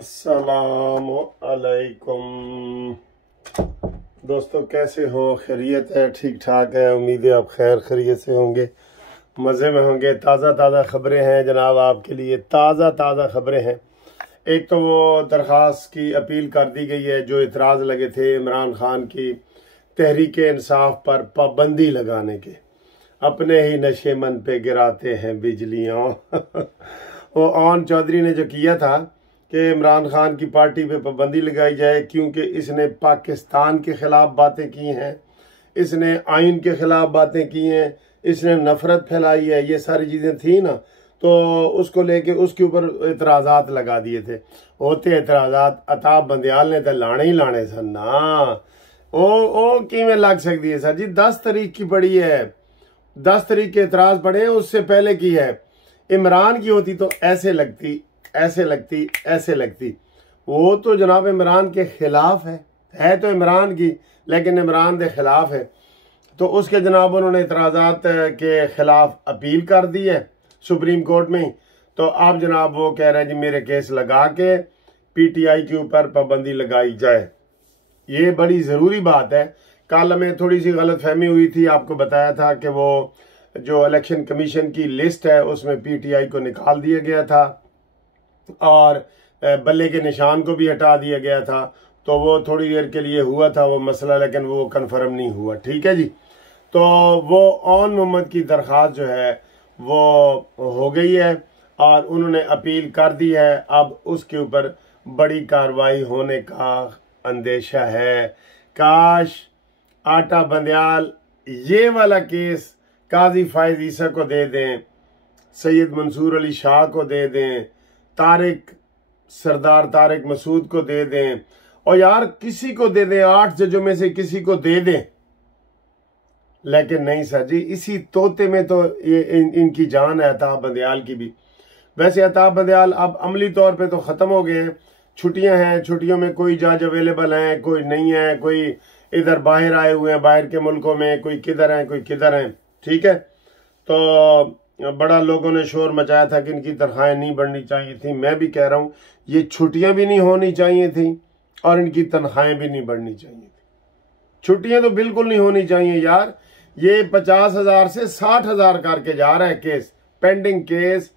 अस्सलाम अलैकुम दोस्तों, कैसे हो? खैरियत है? ठीक ठाक है। उम्मीद है आप खैर खैरियत से होंगे, मज़े में होंगे। ताज़ा ताज़ा ख़बरें हैं जनाब, आपके लिए ताज़ा ताज़ा ख़बरें हैं। एक तो वो दरख्वास्त की अपील कर दी गई है जो इतराज़ लगे थे इमरान खान की तहरीक इंसाफ पर पाबंदी लगाने के। अपने ही नशेमन पे गिराते हैं बिजलियाँ वो ऑन चौधरी ने जो किया था कि इमरान खान की पार्टी पे पाबंदी लगाई जाए क्योंकि इसने पाकिस्तान के ख़िलाफ़ बातें की हैं, इसने आइन के ख़िलाफ़ बातें की हैं, इसने नफ़रत फैलाई है, ये सारी चीज़ें थी ना, तो उसको लेके उसके ऊपर इतराज़ात लगा दिए थे। होते इतराज़ात अताब बंदयाल ने तो लाने ही लाने सन ना। ओ किमें लग सकती है सर जी? 10 तारीख की पड़ी है, 10 तारीख के इतराज़ पड़े हैं, उससे पहले की है। इमरान की होती तो ऐसे लगती, ऐसे लगती, ऐसे लगती। वो तो जनाब इमरान के खिलाफ है तो इमरान की, लेकिन इमरान के खिलाफ है। तो उसके जनाब उन्होंने इतराज़ात के खिलाफ अपील कर दी है सुप्रीम कोर्ट में। तो अब जनाब वो कह रहे हैं जी मेरे केस लगा के पीटीआई के ऊपर पाबंदी लगाई जाए। ये बड़ी ज़रूरी बात है। कल में थोड़ी सी गलत फहमी हुई थी, आपको बताया था कि वो जो इलेक्शन कमीशन की लिस्ट है उसमें पीटीआई को निकाल दिया गया था और बल्ले के निशान को भी हटा दिया गया था। तो वो थोड़ी देर के लिए हुआ था वो मसला, लेकिन वो कन्फर्म नहीं हुआ। ठीक है जी। तो वो ऑन मोहम्मद की दरख्वास्त जो है वो हो गई है और उन्होंने अपील कर दी है। अब उसके ऊपर बड़ी कार्रवाई होने का अंदेशा है। काश आटा बंदयाल ये वाला केस काजी फायज ईसा को दे दें, सैयद मंसूर अली शाह को दे दें, सरदार तारिक मसूद को दे दें, और यार किसी को दे दें, 8 जजों में से किसी को दे दें। लेकिन नहीं सर जी, इसी तोते में तो ये इनकी जान है अताब बंदयाल की भी। वैसे अताब बंदयाल अब अमली तौर पे तो ख़त्म हो गए हैं, छुट्टियां हैं, छुट्टियों में कोई जज अवेलेबल हैं, कोई नहीं है, कोई इधर बाहर आए हुए हैं, बाहर के मुल्कों में, कोई किधर हैं, कोई किधर हैं। ठीक है। तो बड़ा लोगों ने शोर मचाया था कि इनकी तनख्वाहें नहीं बढ़नी चाहिए थी। मैं भी कह रहा हूँ ये छुट्टियां भी नहीं होनी चाहिए थी और इनकी तनख्वाहें भी नहीं बढ़नी चाहिए थी। छुट्टियां तो बिल्कुल नहीं होनी चाहिए यार। ये 50,000 से 60,000 करके जा रहा है केस, पेंडिंग केस।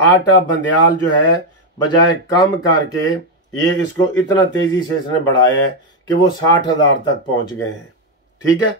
आटा बंदयाल जो है बजाय कम करके ये इसको इतना तेजी से इसने बढ़ाया है कि वो 60,000 तक पहुंच गए हैं। ठीक है।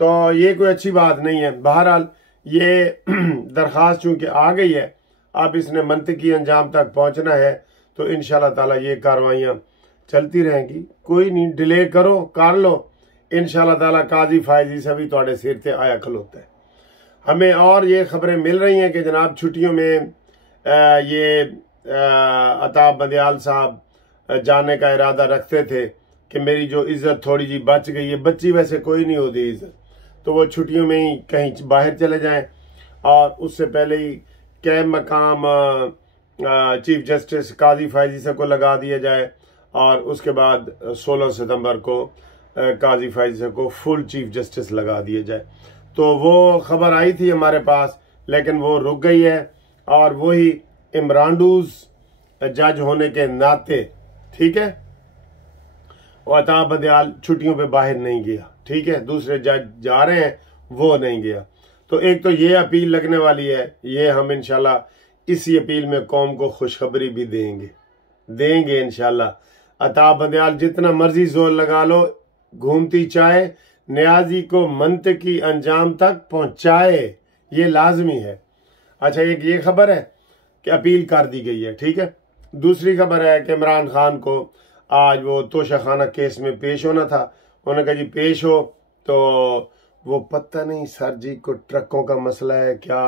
तो ये कोई अच्छी बात नहीं है। बहरहाल ये दरख्वास्त चूंकि आ गई है, अब इसने मंतकी अंजाम तक पहुंचना है। तो इंशाल्लाह ताला ये कार्रवाइयाँ चलती रहेंगी। कोई नहीं, डिले करो, कर लो। इंशाल्लाह ताला काजी फायजी से भी थोड़े सिर से आया खलोता है। हमें और ये खबरें मिल रही हैं कि जनाब छुट्टियों में ये अताब बंदयाल साहब जाने का इरादा रखते थे कि मेरी जो इज्जत थोड़ी जी बच गई है, बच्ची वैसे कोई नहीं होती इज्जत, तो वो छुट्टियों में ही कहीं बाहर चले जाएं और उससे पहले ही कैम मकाम चीफ जस्टिस काजी फायजी को लगा दिया जाए और उसके बाद 16 सितंबर को काजी फायजी को फुल चीफ जस्टिस लगा दिया जाए। तो वो खबर आई थी हमारे पास, लेकिन वो रुक गई है। और वही इमरानडूज जज होने के नाते, ठीक है, और अताब बंदयाल छुट्टियों पे बाहर नहीं गया। ठीक है, दूसरे जज जा रहे हैं, वो नहीं गया। तो एक तो ये अपील लगने वाली है, ये हम इंशाल्लाह इसी अपील में कौम को खुशखबरी भी देंगे इंशाल्लाह। अताब बंदयाल जितना मर्जी जोर लगा लो, घूमती चाय न्याजी को मंतकी अंजाम तक पहुंचाए, ये लाजमी है। अच्छा, एक ये खबर है कि अपील कर दी गई है। ठीक है। दूसरी खबर है कि इमरान खान को आज वो तोशाखाना केस में पेश होना था। उन्होंने कहा जी पेश हो, तो वो पता नहीं सर जी को ट्रकों का मसला है क्या।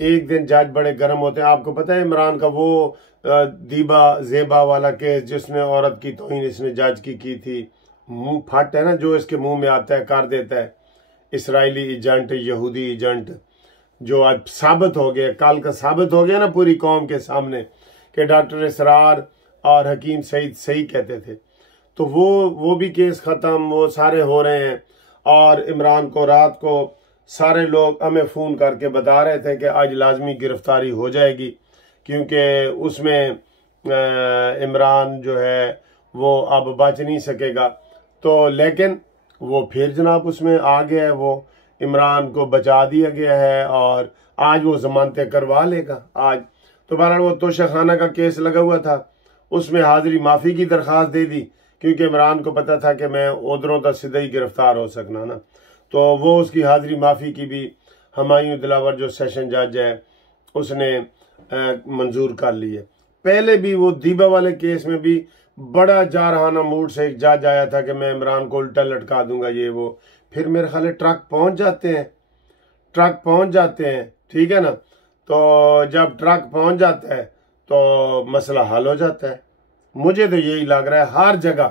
एक दिन जज बड़े गर्म होते हैं। आपको पता है इमरान का वो दीबा जेबा वाला केस जिसने औरत की तौहीन इसने जज की थी, मुंह फट है ना जो इसके मुंह में आता है कर देता है। इसराइली एजेंट, यहूदी एजेंट, जो आज साबित हो गया, कल का साबित हो गया ना पूरी कौम के सामने कि डॉक्टर इसरार और हकीम सईद सही कहते थे। तो वो भी केस खत्म, वो सारे हो रहे हैं। और इमरान को रात को सारे लोग हमें फ़ोन करके बता रहे थे कि आज लाजमी गिरफ्तारी हो जाएगी, क्योंकि उसमें इमरान जो है वो अब बच नहीं सकेगा। तो लेकिन वो फिर जनाब उसमें आ गया है, वो इमरान को बचा दिया गया है और आज वो जमानतें करवा लेगा आज। तो बहरहाल वो तोशाखाना का केस लगा हुआ था, उसमें हाजिरी माफ़ी की दरख्वास्त दे दी, क्योंकि इमरान को पता था कि मैं उधरों तक सीधे ही गिरफ्तार हो सकना ना। तो वो उसकी हाजिरी माफ़ी की भी हमायूं दिलावर जो सेशन जज है उसने मंजूर कर ली है। पहले भी वो दीबा वाले केस में भी बड़ा जारहाना मूड से एक जज आया था कि मैं इमरान को उल्टा लटका दूंगा ये वो, फिर मेरे ख्याल ट्रक पहुंच जाते हैं, ठीक है ना। तो जब ट्रक पहुंच जाता है तो मसला हल हो जाता है। मुझे तो यही लग रहा है हर जगह,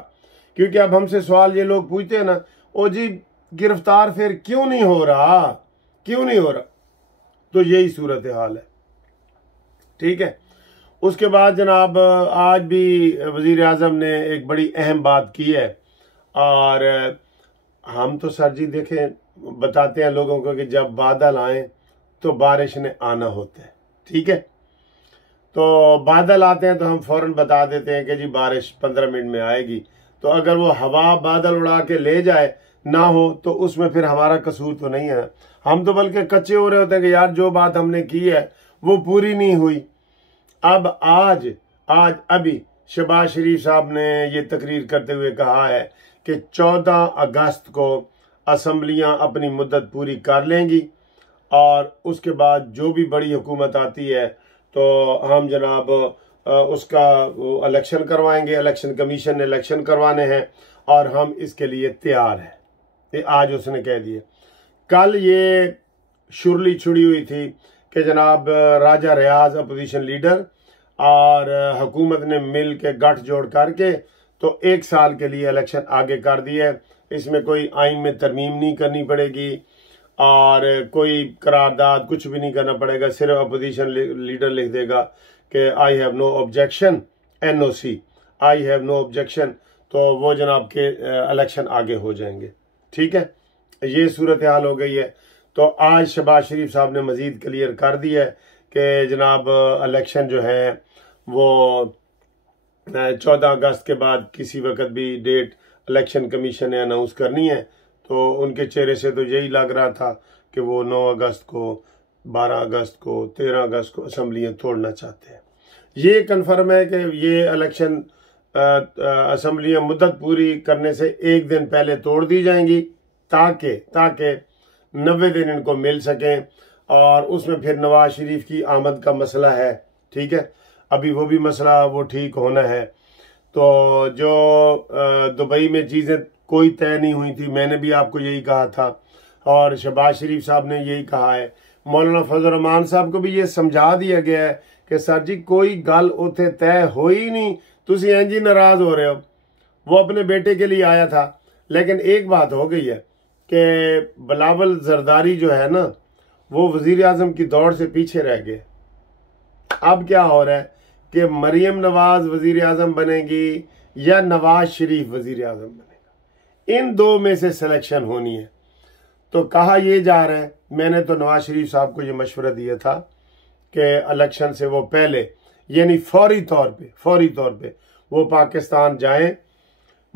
क्योंकि अब हमसे सवाल ये लोग पूछते हैं ना, ओ जी गिरफ्तार फिर क्यों नहीं हो रहा, तो यही सूरत हाल है, ठीक है। उसके बाद जनाब आज भी वजीर आजम ने एक बड़ी अहम बात की है, और हम तो सर जी देखें बताते हैं लोगों को कि जब बादल आए तो बारिश ने आना होता है, ठीक है। तो बादल आते हैं तो हम फौरन बता देते हैं कि जी बारिश 15 मिनट में आएगी। तो अगर वो हवा बादल उड़ा के ले जाए ना हो तो उसमें फिर हमारा कसूर तो नहीं है। हम तो बल्कि कच्चे हो रहे होते हैं कि यार जो बात हमने की है वो पूरी नहीं हुई। अब आज अभी शहबाज शरीफ साहब ने ये तकरीर करते हुए कहा है कि 14 अगस्त को असम्बलियां अपनी मुद्दत पूरी कर लेंगी और उसके बाद जो भी बड़ी हुकूमत आती है तो हम जनाब उसका इलेक्शन करवाएंगे। इलेक्शन कमीशन ने इलेक्शन करवाने हैं और हम इसके लिए तैयार हैं, ये आज उसने कह दिया। कल ये शुरली छुड़ी हुई थी कि जनाब राजा रियाज अपोजिशन लीडर और हुकूमत ने मिल के गठजोड़ करके तो 1 साल के लिए इलेक्शन आगे कर दिया है। इसमें कोई आइन में तरमीम नहीं करनी पड़ेगी और कोई करारदाद कुछ भी नहीं करना पड़ेगा। सिर्फ अपोजिशन लीडर लिख देगा कि I have no objection, NOC, I have no objection, तो वो जनाब के इलेक्शन आगे हो जाएंगे, ठीक है। ये सूरत हाल हो गई है। तो आज शहबाज शरीफ साहब ने मजीद क्लियर कर दिया है कि जनाब इलेक्शन जो है वो 14 अगस्त के बाद किसी वक्त भी डेट इलेक्शन कमीशन ने अनाउंस करनी है। तो उनके चेहरे से तो यही लग रहा था कि वो 9 अगस्त को, 12 अगस्त को, 13 अगस्त को असम्बलियाँ तोड़ना चाहते हैं। ये कन्फर्म है कि ये इलेक्शन असम्बलियाँ मुद्दत पूरी करने से 1 दिन पहले तोड़ दी जाएंगी ताकि 90 दिन इनको मिल सकें। और उसमें फिर नवाज शरीफ की आमद का मसला है, ठीक है, अभी वो भी मसला वो ठीक होना है। तो जो दुबई में चीज़ें कोई तय नहीं हुई थी, मैंने भी आपको यही कहा था और शहबाज शरीफ साहब ने यही कहा है। मौलाना फजल रहमान साहब को भी ये समझा दिया गया है कि सर जी कोई गल उथे तय हो ही नहीं, तुसी इंज ही नाराज हो रहे हो। वो अपने बेटे के लिए आया था, लेकिन एक बात हो गई है कि बिलावल जरदारी जो है ना वो वजीर आजम की दौड़ से पीछे रह गए। अब क्या हो रहा है कि मरियम नवाज वजीर आजम बनेगी या नवाज शरीफ वजीर आजम बनेगा, इन दो में से सिलेक्शन होनी है। तो कहा यह जा रहा है, मैंने तो नवाज शरीफ साहब को यह मशवरा दिया था कि इलेक्शन से वो पहले यानी फौरी तौर पे वो पाकिस्तान जाएं।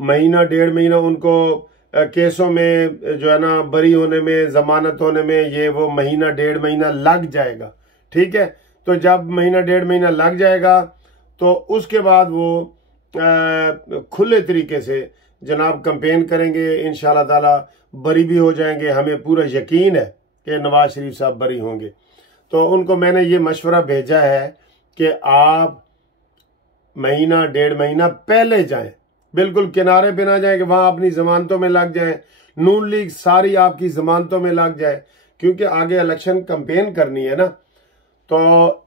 महीना 1.5 महीना उनको केसों में जो है ना बरी होने में, जमानत होने में, ये वो महीना 1.5 महीना लग जाएगा, ठीक है। तो जब महीना 1.5 महीना लग जाएगा तो उसके बाद वो खुले तरीके से जनाब कैंपेन करेंगे, इंशाल्लाह ताला बरी भी हो जाएंगे। हमें पूरा यकीन है कि नवाज शरीफ साहब बरी होंगे। तो उनको मैंने ये मशवरा भेजा है कि आप महीना 1.5 महीना पहले जाएं, बिल्कुल किनारे पे ना जाए कि वहां अपनी जमानतों में लग जाए, नून लीग सारी आपकी जमानतों में लग जाए, क्योंकि आगे इलेक्शन कैंपेन करनी है ना। तो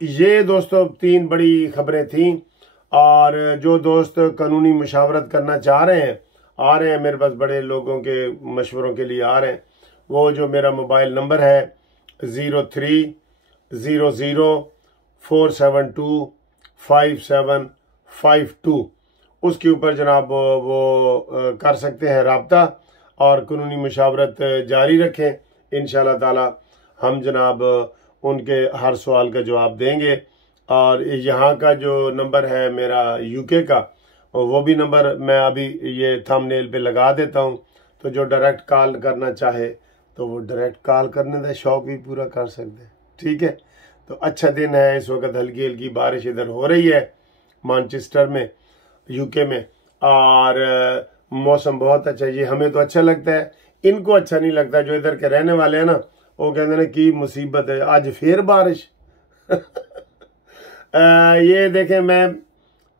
ये दोस्तों 3 बड़ी खबरें थीं। और जो दोस्त कानूनी मुशावरत करना चाह रहे हैं, आ रहे हैं मेरे पास, बड़े लोगों के मशवरों के लिए आ रहे हैं, वो जो मेरा मोबाइल नंबर है 030047255752, उसके ऊपर जनाब वो कर सकते हैं राब्ता और कानूनी मुशावरत जारी रखें। इंशाल्लाह ताला हम जनाब उनके हर सवाल का जवाब देंगे और यहाँ का जो नंबर है मेरा यूके का, वो भी नंबर मैं अभी ये थंबनेल पे लगा देता हूँ। तो जो डायरेक्ट कॉल करना चाहे तो वो डायरेक्ट कॉल करने का शौक भी पूरा कर सकते हैं। ठीक है, तो अच्छा दिन है। इस वक्त हल्की हल्की बारिश इधर हो रही है मैनचेस्टर में, यूके में, और मौसम बहुत अच्छा है। ये हमें तो अच्छा लगता है, इनको अच्छा नहीं लगता। जो इधर के रहने वाले हैं ना, वो कहते हैं कि मुसीबत है, आज फिर बारिश। ये देखें, मैं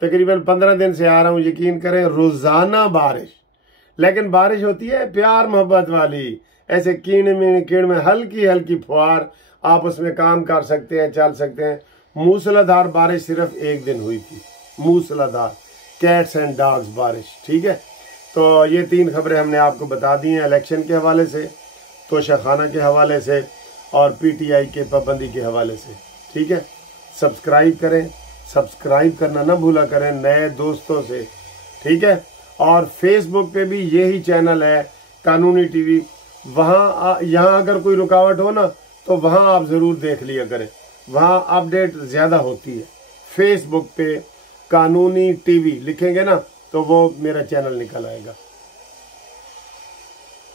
तकरीबन 15 दिन से आ रहा हूँ, यकीन करें, रोजाना बारिश। लेकिन बारिश होती है प्यार मोहब्बत वाली, ऐसे कीड़ में हल्की हल्की फुहार, आप उसमें काम कर सकते हैं, चल सकते हैं। मूसलाधार बारिश सिर्फ एक दिन हुई थी, मूसलाधार कैट्स एंड डॉग्स बारिश। ठीक है, तो ये 3 खबरें हमने आपको बता दी हैं, इलेक्शन के हवाले से, तोशाखाना के हवाले से, और पीटीआई के पाबंदी के हवाले से। ठीक है, सब्सक्राइब करें, सब्सक्राइब करना ना भूला करें नए दोस्तों से। ठीक है, और फेसबुक पे भी यही चैनल है कानूनी टीवी, वहाँ यहाँ अगर कोई रुकावट हो ना तो वहाँ आप ज़रूर देख लिया करें, वहाँ अपडेट ज़्यादा होती है। फेसबुक पे कानूनी टीवी लिखेंगे ना तो वो मेरा चैनल निकल आएगा।